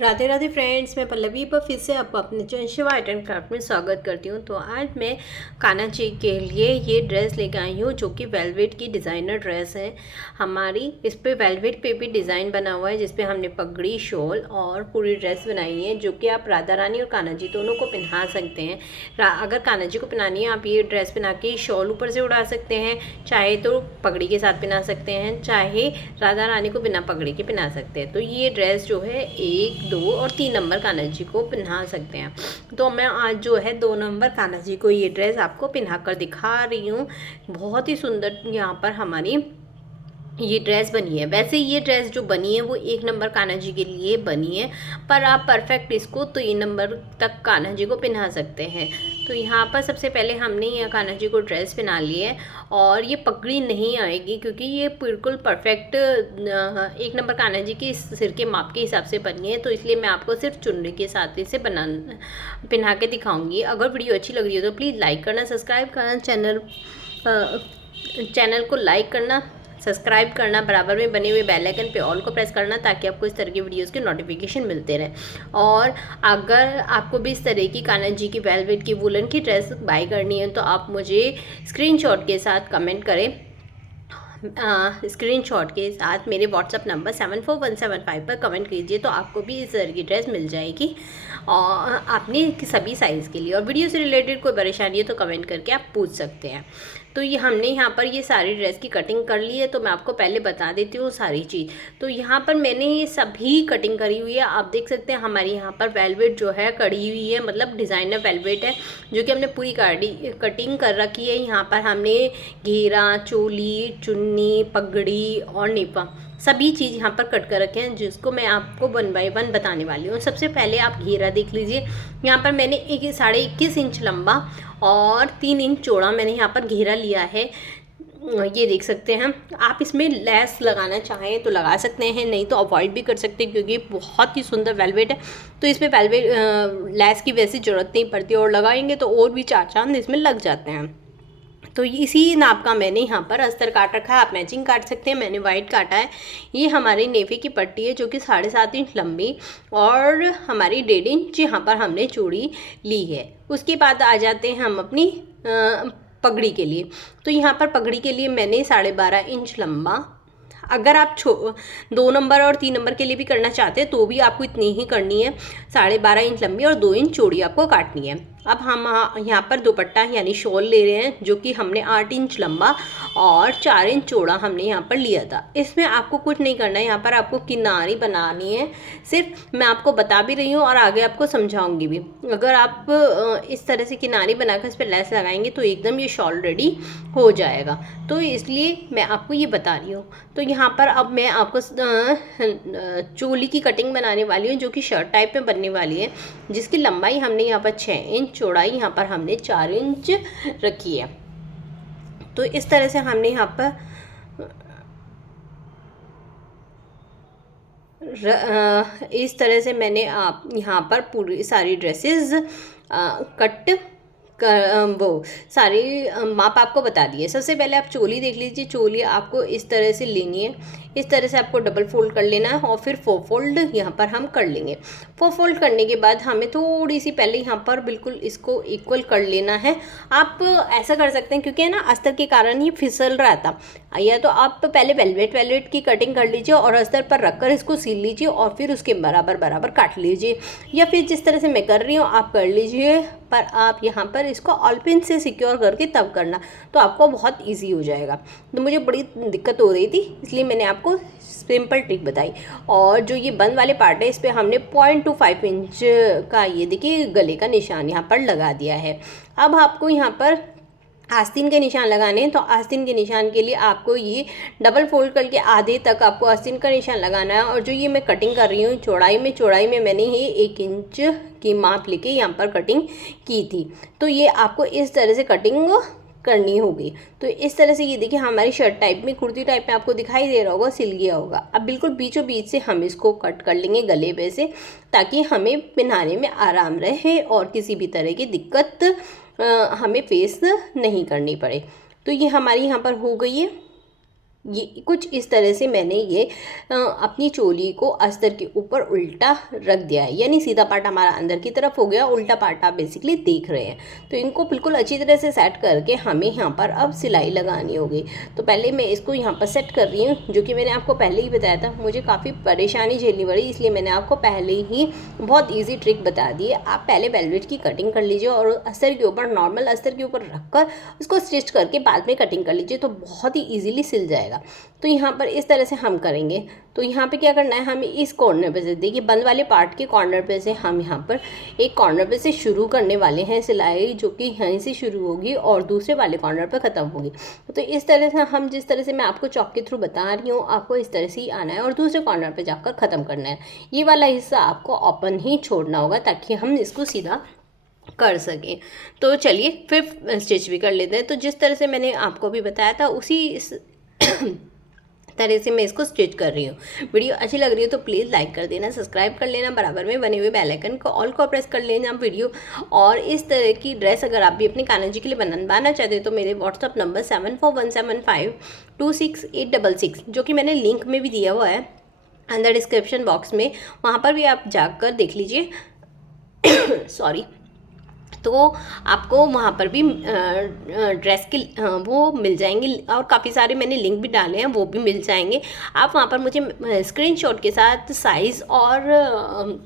Radhe Radhe friends, मैं पल्लवी पर फिर से आपको अपने channel Shiva art and craft में स्वागत करती हूँ। तो आज मैं कान्हा जी के लिए ये ड्रेस लेकर आई हूँ जो कि वेलवेट की डिज़ाइनर ड्रेस है हमारी। इस पे वेलवेट पे भी डिज़ाइन बना हुआ है जिस पे हमने पगड़ी, शॉल और पूरी ड्रेस बनाई है जो कि आप राधा रानी और कान्हा जी दोनों को पहना सकते हैं। अगर कान्हा जी को पहनानी है आप ये ड्रेस पहना के शॉल ऊपर से उड़ा सकते हैं, चाहे तो पगड़ी के साथ पहना सकते हैं, चाहे राधा रानी को बिना पगड़ी के पहना सकते हैं। तो ये ड्रेस जो है 1, 2 और 3 नंबर कान्हा जी को पहना सकते हैं। तो मैं आज जो है 2 नंबर कान्हा जी को ये ड्रेस आपको पहना कर दिखा रही हूँ। बहुत ही सुंदर यहाँ पर हमारी ये ड्रेस बनी है। वैसे ये ड्रेस जो बनी है वो 1 नंबर कान्हा जी के लिए बनी है, पर आप परफेक्ट इसको 3 नंबर तक कान्हा जी को पहना सकते हैं। तो यहाँ पर सबसे पहले हमने यहाँ कान्हा जी को ड्रेस पहना ली है और ये पगड़ी नहीं आएगी क्योंकि ये बिल्कुल परफेक्ट 1 नंबर कान्हा जी की सिर के माप के हिसाब से बनी है। तो इसलिए मैं आपको सिर्फ चुनरी के साथ इसे पहना के दिखाऊंगी। अगर वीडियो अच्छी लग रही हो तो प्लीज़ लाइक करना, सब्सक्राइब करना, चैनल को लाइक करना, सब्सक्राइब करना, बराबर में बने हुए बेल आइकन पे ऑल को प्रेस करना ताकि आपको इस तरह की वीडियोस के नोटिफिकेशन मिलते रहे। और अगर आपको भी इस तरह की कान्हा जी की वेलवेट की वुलन की ड्रेस बाय करनी है तो आप मुझे स्क्रीनशॉट के साथ कमेंट करें। स्क्रीनशॉट के साथ मेरे व्हाट्सअप नंबर 74175 पर कमेंट कीजिए तो आपको भी इस तरह की ड्रेस मिल जाएगी और आपने सभी साइज़ के लिए। और वीडियो से रिलेटेड कोई परेशानी है तो कमेंट करके आप पूछ सकते हैं। तो ये हमने यहाँ पर ये सारी ड्रेस की कटिंग कर ली है। तो मैं आपको पहले बता देती हूँ सारी चीज़। तो यहाँ पर मैंने ये सभी कटिंग करी हुई है। आप देख सकते हैं हमारी यहाँ पर वेलवेट जो है कड़ी हुई है, मतलब डिज़ाइनर वेलवेट है जो कि हमने पूरी कटिंग कर रखी है। यहाँ पर हमने घेरा, चोली, चुन्नी, पगड़ी और निपा सभी चीज़ यहाँ पर कट कर रखे हैं जिसको मैं आपको 1 बाय 1 बताने वाली हूँ। सबसे पहले आप घेरा देख लीजिए। यहाँ पर मैंने 21.5 इंच लंबा और 3 इंच चौड़ा मैंने यहाँ पर घेरा लिया है। ये देख सकते हैं। आप इसमें लेस लगाना चाहें तो लगा सकते हैं, नहीं तो अवॉइड भी कर सकते हैं क्योंकि बहुत ही सुंदर वेलवेट है। तो इसमें वेलवेट लेस की वैसी ज़रूरत नहीं पड़ती और लगाएंगे तो और भी 4 चांद इसमें लग जाते हैं। तो इसी नाप का मैंने यहाँ पर अस्तर काट रखा है। आप मैचिंग काट सकते हैं, मैंने वाइट काटा है। ये हमारी नेफे की पट्टी है जो कि 7.5 इंच लंबी और हमारी 1.5 इंच यहाँ पर हमने चूड़ी ली है। उसके बाद आ जाते हैं हम अपनी पगड़ी के लिए। तो यहाँ पर पगड़ी के लिए मैंने 12.5 इंच लंबा, अगर आप 2 नंबर और 3 नंबर के लिए भी करना चाहते हैं तो भी आपको इतनी ही करनी है। 12.5 इंच लंबी और 2 इंच चौड़ी आपको काटनी है। अब हम यहाँ पर दुपट्टा यानी शॉल ले रहे हैं जो कि हमने 8 इंच लंबा और 4 इंच चौड़ा हमने यहाँ पर लिया था। इसमें आपको कुछ नहीं करना है, यहाँ पर आपको किनारी बनानी है। सिर्फ मैं आपको बता भी रही हूँ और आगे आपको समझाऊंगी भी। अगर आप इस तरह से किनारी बनाकर इस पर लेस लगाएंगे तो एकदम ये शॉल रेडी हो जाएगा। तो इसलिए मैं आपको ये बता रही हूँ। तो यहाँ पर अब मैं आपको चोली की कटिंग बनाने वाली हूँ जो कि शर्ट टाइप में बनने वाली है, जिसकी लंबाई हमने यहाँ पर 6 इंच, चौड़ाई यहाँ पर हमने 4 इंच रखी है। तो इस तरह से हमने यहाँ पर इस तरह से मैंने आप यहाँ पर पूरी सारी ड्रेसेस कट वो सारी माप आपको बता दिए। सबसे पहले आप चोली देख लीजिए। चोली आपको इस तरह से लेनी है, इस तरह से आपको डबल फोल्ड कर लेना है और फिर 4 फोल्ड यहाँ पर हम कर लेंगे। 4 फोल्ड करने के बाद हमें थोड़ी सी पहले यहाँ पर बिल्कुल इसको इक्वल कर लेना है। आप ऐसा कर सकते हैं क्योंकि है ना अस्तर के कारण ये फिसल रहा था, या तो आप पहले वेलवेट की कटिंग कर लीजिए और अस्तर पर रखकर इसको सील लीजिए और फिर उसके बराबर काट लीजिए, या फिर जिस तरह से मैं कर रही हूँ आप कर लीजिए। पर आप यहाँ पर इसको ऑल पिन से सिक्योर करके तब करना तो आपको बहुत इजी हो जाएगा। तो मुझे बड़ी दिक्कत हो रही थी इसलिए मैंने आपको सिंपल ट्रिक बताई। और जो ये बंद वाले पार्ट है इस पर हमने 0.25 इंच का ये देखिए गले का निशान यहाँ पर लगा दिया है। अब आपको यहाँ पर आस्तीन के निशान लगाने हैं। तो आस्तीन के निशान के लिए आपको ये डबल फोल्ड करके आधे तक आपको आस्तीन का निशान लगाना है। और जो ये मैं कटिंग कर रही हूँ चौड़ाई में मैंने ये 1 इंच की माप लेके यहाँ पर कटिंग की थी। तो ये आपको इस तरह से कटिंग करनी होगी। तो इस तरह से ये देखिए हमारी शर्ट टाइप में, कुर्ती टाइप में आपको दिखाई दे रहा होगा, सिल गया होगा। अब बिल्कुल बीचों बीच से हम इसको कट कर लेंगे गले पे से, ताकि हमें पहनाने में आराम रहे और किसी भी तरह की दिक्कत हमें फेस नहीं करनी पड़े। तो ये हमारी यहाँ पर हो गई है। ये कुछ इस तरह से मैंने ये अपनी चोली को अस्तर के ऊपर उल्टा रख दिया है, यानी सीधा पार्ट हमारा अंदर की तरफ हो गया, उल्टा पार्ट आप बेसिकली देख रहे हैं। तो इनको बिल्कुल अच्छी तरह से सेट करके हमें यहाँ पर अब सिलाई लगानी होगी। तो पहले मैं इसको यहाँ पर सेट कर रही हूँ, जो कि मैंने आपको पहले ही बताया था। मुझे काफ़ी परेशानी झेलनी पड़ी, इसलिए मैंने आपको पहले ही बहुत ईजी ट्रिक बता दी है। आप पहले वेलवेट की कटिंग कर लीजिए और अस्तर के ऊपर, नॉर्मल अस्तर के ऊपर रखकर उसको स्टिच करके बाद में कटिंग कर लीजिए, तो बहुत ही ईजिली सिल जाएगा। तो यहाँ पर इस तरह से हम करेंगे। तो यहाँ पे क्या करना है, हमें इस कॉर्नर पे से, देखिए बंद वाले पार्ट के कॉर्नर पे से हम यहाँ पर एक कॉर्नर पे से शुरू करने वाले हैं सिलाई, जो कि यहीं से शुरू होगी और दूसरे वाले कॉर्नर पे ख़त्म होगी। तो इस तरह से हम, जिस तरह से मैं आपको चॉक के थ्रू बता रही हूँ, आपको इस तरह से ही आना है और दूसरे कॉर्नर पर जाकर ख़त्म करना है। ये वाला हिस्सा आपको ओपन ही छोड़ना होगा ताकि हम इसको सीधा कर सकें। तो चलिए फिर स्टिच भी कर लेते हैं। तो जिस तरह से मैंने आपको भी बताया था उसी तरह से मैं इसको स्टिच कर रही हूँ। वीडियो अच्छी लग रही है तो प्लीज़ लाइक कर देना, सब्सक्राइब कर लेना, बराबर में बने हुए बेल आइकन को ऑल को प्रेस कर लेना वीडियो। और इस तरह की ड्रेस अगर आप भी अपनी कान्हा जी के लिए बनवाना चाहते हो तो मेरे व्हाट्सअप नंबर 7417526866, जो कि मैंने लिंक में भी दिया हुआ है अंदर डिस्क्रिप्शन बॉक्स में, वहाँ पर भी आप जाकर देख लीजिए। सॉरी। तो आपको वहाँ पर भी ड्रेस के वो मिल जाएंगे और काफ़ी सारे मैंने लिंक भी डाले हैं, वो भी मिल जाएंगे। आप वहाँ पर मुझे स्क्रीनशॉट के साथ साइज़ और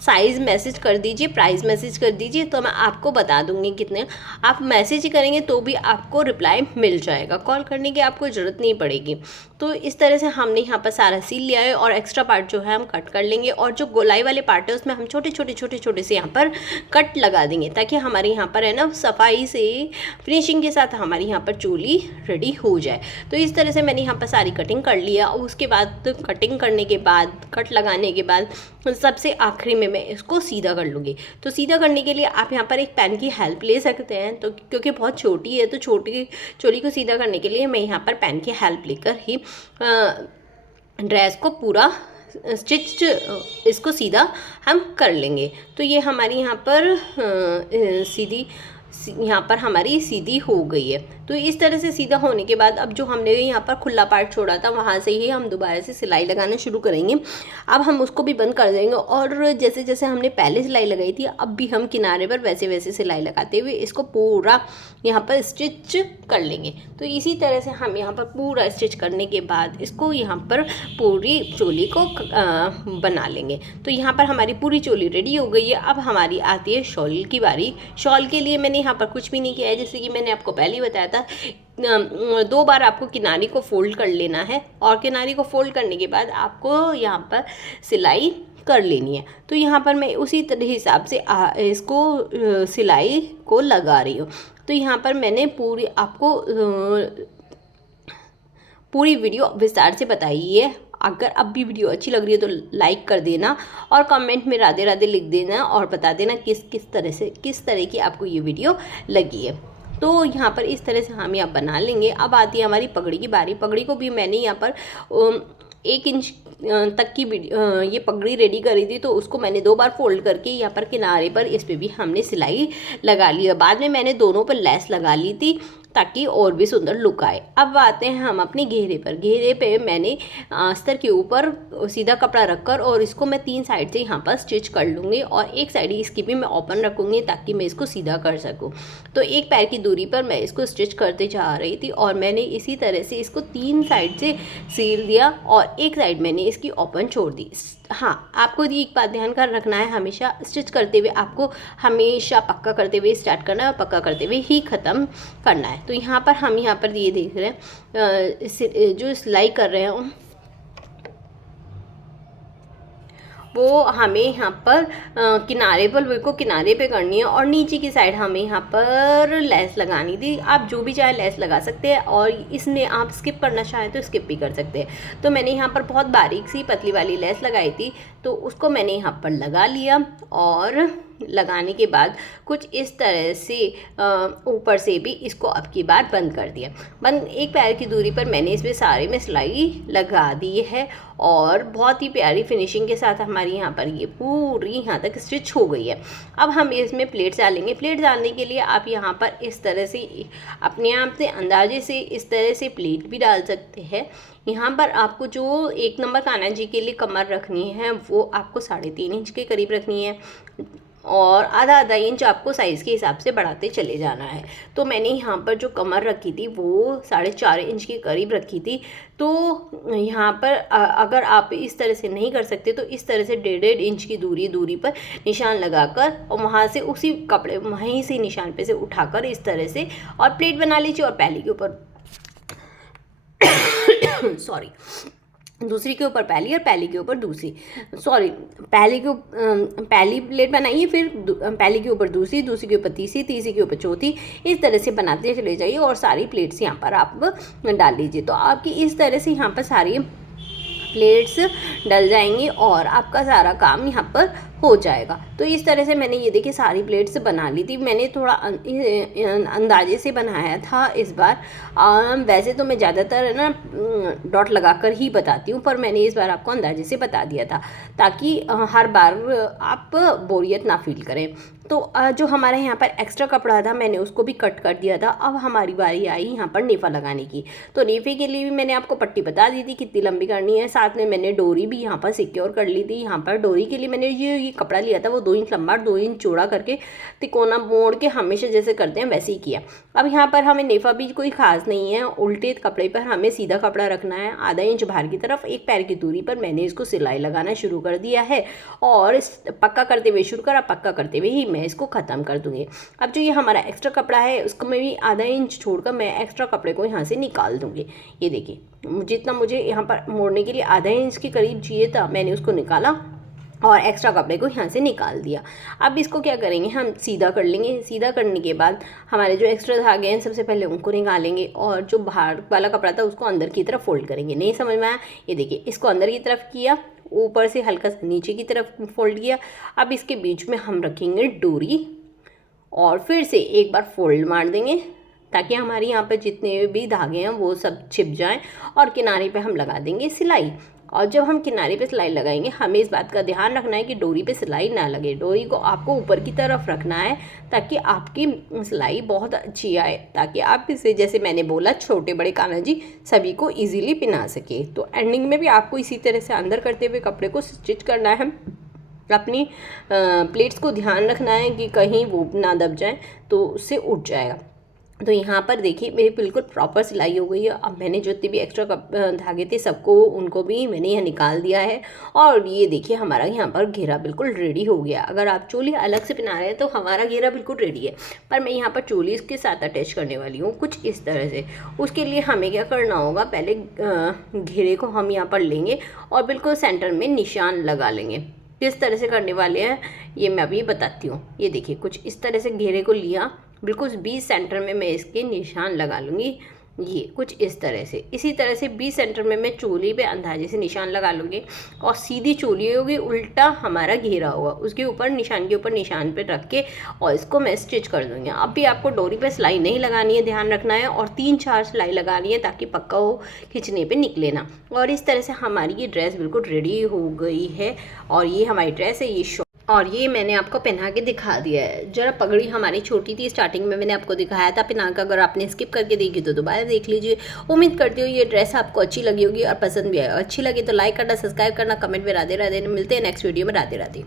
साइज़ मैसेज कर दीजिए, प्राइस मैसेज कर दीजिए, तो मैं आपको बता दूंगी कितने। आप मैसेज ही करेंगे तो भी आपको रिप्लाई मिल जाएगा, कॉल करने की आपको ज़रूरत नहीं पड़ेगी। तो इस तरह से हमने यहाँ पर सारा सील लिया है और एक्स्ट्रा पार्ट जो है हम कट कर लेंगे, और जो गोलाई वाले पार्ट है उसमें हम छोटे छोटे से यहाँ पर कट लगा देंगे, ताकि हमारे यहाँ पर है ना सफाई से फिनिशिंग के साथ हमारी यहाँ पर चोली रेडी हो जाए। तो इस तरह से मैंने यहाँ पर सारी कटिंग कर लिया। उसके बाद कटिंग करने के बाद, कट लगाने के बाद सबसे आखिरी में मैं इसको सीधा कर लूँगी। तो सीधा करने के लिए आप यहाँ पर एक पेन की हेल्प ले सकते हैं, तो क्योंकि बहुत छोटी है तो छोटी चोली को सीधा करने के लिए मैं यहाँ पर पेन की हेल्प लेकर ही ड्रेस को पूरा स्टिच इसको सीधा हम कर लेंगे। तो ये हमारी यहाँ पर यहाँ पर हमारी सीधी हो गई है। तो इस तरह से सीधा होने के बाद अब जो हमने यहाँ पर खुला पार्ट छोड़ा था वहाँ से ही हम दोबारा से सिलाई लगाना शुरू करेंगे। अब हम उसको भी बंद कर देंगे और जैसे जैसे हमने पहले सिलाई लगाई थी अब भी हम किनारे पर वैसे वैसे सिलाई लगाते हुए इसको पूरा यहाँ पर स्टिच कर लेंगे। तो इसी तरह से हम यहाँ पर पूरा स्टिच करने के बाद इसको यहाँ पर पूरी चोली को बना लेंगे। तो यहाँ पर हमारी पूरी चोली रेडी हो गई है। अब हमारी आती है शॉल की बारी। शॉल के लिए मैंने यहाँ पर कुछ भी नहीं किया है, जैसे कि मैंने आपको पहले ही बताया था 2 बार आपको किनारी को फोल्ड कर लेना है और किनारी को फोल्ड करने के बाद आपको यहाँ पर सिलाई कर लेनी है। तो यहाँ पर मैं उसी तरह हिसाब से इसको सिलाई को लगा रही हूँ। तो यहाँ पर मैंने पूरी आपको पूरी वीडियो विस्तार से बताई है। अगर अब भी वीडियो अच्छी लग रही है तो लाइक कर देना और कमेंट में राधे राधे लिख देना और बता देना किस तरह की आपको ये वीडियो लगी है। तो यहाँ पर इस तरह से हम यहाँ बना लेंगे। अब आती है हमारी पगड़ी की बारी। पगड़ी को भी मैंने यहाँ पर 1 इंच तक की ये पगड़ी रेडी करी थी, तो उसको मैंने 2 बार फोल्ड करके यहाँ पर किनारे पर इस पर भी हमने सिलाई लगा ली है। बाद में मैंने दोनों पर लेस लगा ली थी ताकि और भी सुंदर लुक आए। अब आते हैं हम अपने घेरे पर। घेरे पे मैंने अस्तर के ऊपर सीधा कपड़ा रखकर और इसको मैं 3 साइड से यहाँ पर स्टिच कर लूँगी और एक साइड इसकी भी मैं ओपन रखूँगी ताकि मैं इसको सीधा कर सकूँ। तो 1 पैर की दूरी पर मैं इसको स्टिच करते जा रही थी और मैंने इसी तरह से इसको 3 साइड से सील दिया और एक साइड मैंने इसकी ओपन छोड़ दी। हाँ, आपको एक बात ध्यान कर रखना है, हमेशा स्टिच करते हुए आपको हमेशा पक्का करते हुए स्टार्ट करना है और पक्का करते हुए ही ख़त्म करना है। तो यहाँ पर हम यहाँ पर ये देख रहे हैं जो सिलाई कर रहे हैं वो हमें यहाँ पर किनारे पर, बिल्कुल किनारे पे करनी है और नीचे की साइड हमें यहाँ पर लेस लगानी थी। आप जो भी चाहे लेस लगा सकते हैं और इसमें आप स्किप करना चाहें तो स्किप भी कर सकते हैं। तो मैंने यहाँ पर बहुत बारीक सी पतली वाली लेस लगाई थी, तो उसको मैंने यहाँ पर लगा लिया और लगाने के बाद कुछ इस तरह से ऊपर से भी इसको अब की बार बंद कर दिया। बंद एक पैर की दूरी पर मैंने इसमें सारे में सिलाई लगा दी है और बहुत ही प्यारी फिनिशिंग के साथ हमारी यहाँ पर ये पूरी यहाँ तक स्टिच हो गई है। अब हम इसमें प्लेट्स डालेंगे। प्लेट डालने के लिए आप यहाँ पर इस तरह से अपने आप से अंदाजे से इस तरह से प्लेट भी डाल सकते हैं। यहाँ पर आपको जो 1 नंबर कान्हा जी के लिए कमर रखनी है वो आपको 3.5 इंच के करीब रखनी है और आधा इंच आपको साइज़ के हिसाब से बढ़ाते चले जाना है। तो मैंने यहाँ पर जो कमर रखी थी वो 4.5 इंच के करीब रखी थी। तो यहाँ पर अगर आप इस तरह से नहीं कर सकते तो इस तरह से 1.5 इंच की दूरी पर निशान लगाकर और वहाँ से उसी कपड़े वहीं से निशान पे से उठाकर इस तरह से और प्लेट बना लीजिए और पहले के ऊपर सॉरी दूसरी के ऊपर पहली और पहली के ऊपर दूसरी पहली प्लेट बनाइए, फिर पहली के ऊपर दूसरी, दूसरी के ऊपर तीसरी, तीसरी के ऊपर चौथी, इस तरह से बनाते चले जाइए और सारी प्लेट्स यहाँ पर आप डाल लीजिए। तो आपकी इस तरह से यहाँ पर सारी प्लेट्स डल जाएंगी और आपका सारा काम यहाँ पर हो जाएगा। तो इस तरह से मैंने ये देखिए सारी प्लेट्स बना ली थी। मैंने थोड़ा अंदाजे से बनाया था इस बार। वैसे तो मैं ज़्यादातर है ना डॉट लगाकर ही बताती हूँ, पर मैंने इस बार आपको अंदाजे से बता दिया था ताकि हर बार आप बोरियत ना फील करें। तो जो हमारे यहाँ पर एक्स्ट्रा कपड़ा था मैंने उसको भी कट कर दिया था। अब हमारी बारी आई यहाँ पर नेफा लगाने की। तो नेफे के लिए भी मैंने आपको पट्टी बता दी थी कितनी लंबी करनी है। साथ में मैंने डोरी भी यहाँ पर सिक्योर कर ली थी। यहाँ पर डोरी के लिए मैंने ये कपड़ा लिया था वो 2 इंच लंबा 2 इंच चौड़ा करके तिकोना मोड़ के हमेशा जैसे करते हैं वैसे ही किया। अब यहाँ पर हमें नेफा भी कोई ख़ास नहीं है, उल्टे कपड़े पर हमें सीधा कपड़ा रखना है। आधा इंच बाहर की तरफ 1 पैर की दूरी पर मैंने इसको सिलाई लगाना शुरू कर दिया है और पक्का करते हुए शुरू करा, पक्का करते हुए ही मैं इसको ख़त्म कर दूँगी। अब जो ये हमारा एक्स्ट्रा कपड़ा है उसको मैं भी आधा इंच छोड़कर मैं एक्स्ट्रा कपड़े को यहाँ से निकाल दूँगी। ये देखिए जितना मुझे यहाँ पर मोड़ने के लिए आधा इंच के करीब चाहिए था मैंने उसको निकाला और एक्स्ट्रा कपड़े को यहाँ से निकाल दिया। अब इसको क्या करेंगे हम सीधा कर लेंगे। सीधा करने के बाद हमारे जो एक्स्ट्रा धागे हैं सबसे पहले उनको निकालेंगे और जो बाहर वाला कपड़ा था उसको अंदर की तरफ फोल्ड करेंगे। नहीं समझ में आया? ये देखिए इसको अंदर की तरफ किया, ऊपर से हल्का सा नीचे की तरफ फोल्ड किया। अब इसके बीच में हम रखेंगे डोरी और फिर से एक बार फोल्ड मार देंगे ताकि हमारे यहाँ पर जितने भी धागे हैं वो सब छिप जाएं और किनारे पे हम लगा देंगे सिलाई। और जब हम किनारे पे सिलाई लगाएंगे हमें इस बात का ध्यान रखना है कि डोरी पे सिलाई ना लगे। डोरी को आपको ऊपर की तरफ रखना है ताकि आपकी सिलाई बहुत अच्छी आए, ताकि आप इसे जैसे मैंने बोला छोटे बड़े कान्हा जी सभी को ईजिली पहना सके। तो एंडिंग में भी आपको इसी तरह से अंदर करते हुए कपड़े को स्टिच करना है। अपनी प्लेट्स को ध्यान रखना है कि कहीं वो ना दब जाए तो उससे उठ जाएगा। तो यहाँ पर देखिए मेरी बिल्कुल प्रॉपर सिलाई हो गई है। अब मैंने जितने भी एक्स्ट्रा धागे थे सबको उनको भी मैंने यहाँ निकाल दिया है और ये देखिए हमारा यहाँ पर घेरा बिल्कुल रेडी हो गया। अगर आप चोली अलग से पहना रहे हैं तो हमारा घेरा बिल्कुल रेडी है, पर मैं यहाँ पर चोली इसके साथ अटैच करने वाली हूँ कुछ इस तरह से। उसके लिए हमें क्या करना होगा, पहले घेरे को हम यहाँ पर लेंगे और बिल्कुल सेंटर में निशान लगा लेंगे। किस तरह से करने वाले हैं ये मैं अभी बताती हूँ। ये देखिए कुछ इस तरह से घेरे को लिया, बिल्कुल 20 सेंटर में मैं इसके निशान लगा लूँगी। ये कुछ इस तरह से, इसी तरह से 20 सेंटर में मैं चोली पे अंदाजे से निशान लगा लूँगी और सीधी चोली होगी, उल्टा हमारा घेरा होगा, उसके ऊपर निशान के ऊपर निशान पे रख के और इसको मैं स्टिच कर दूँगी। अब भी आपको डोरी पे सिलाई नहीं लगानी है, ध्यान रखना है, और 3-4 सिलाई लगानी है ताकि पक्का हो, खींचने पे निकले ना। और इस तरह से हमारी ये ड्रेस बिल्कुल रेडी हो गई है और ये हमारी ड्रेस है। ये और ये मैंने आपको पहना के दिखा दिया है। जरा पगड़ी हमारी छोटी थी, स्टार्टिंग में मैंने आपको दिखाया था पहना कर। अगर आपने स्किप करके देखी तो दोबारा देख लीजिए। उम्मीद करती हूँ ये ड्रेस आपको अच्छी लगी होगी और पसंद भी आएगा। अच्छी लगी तो लाइक करना, सब्सक्राइब करना, कमेंट में राधे राधे। मिलते हैं नेक्स्ट वीडियो में। राधे राधे।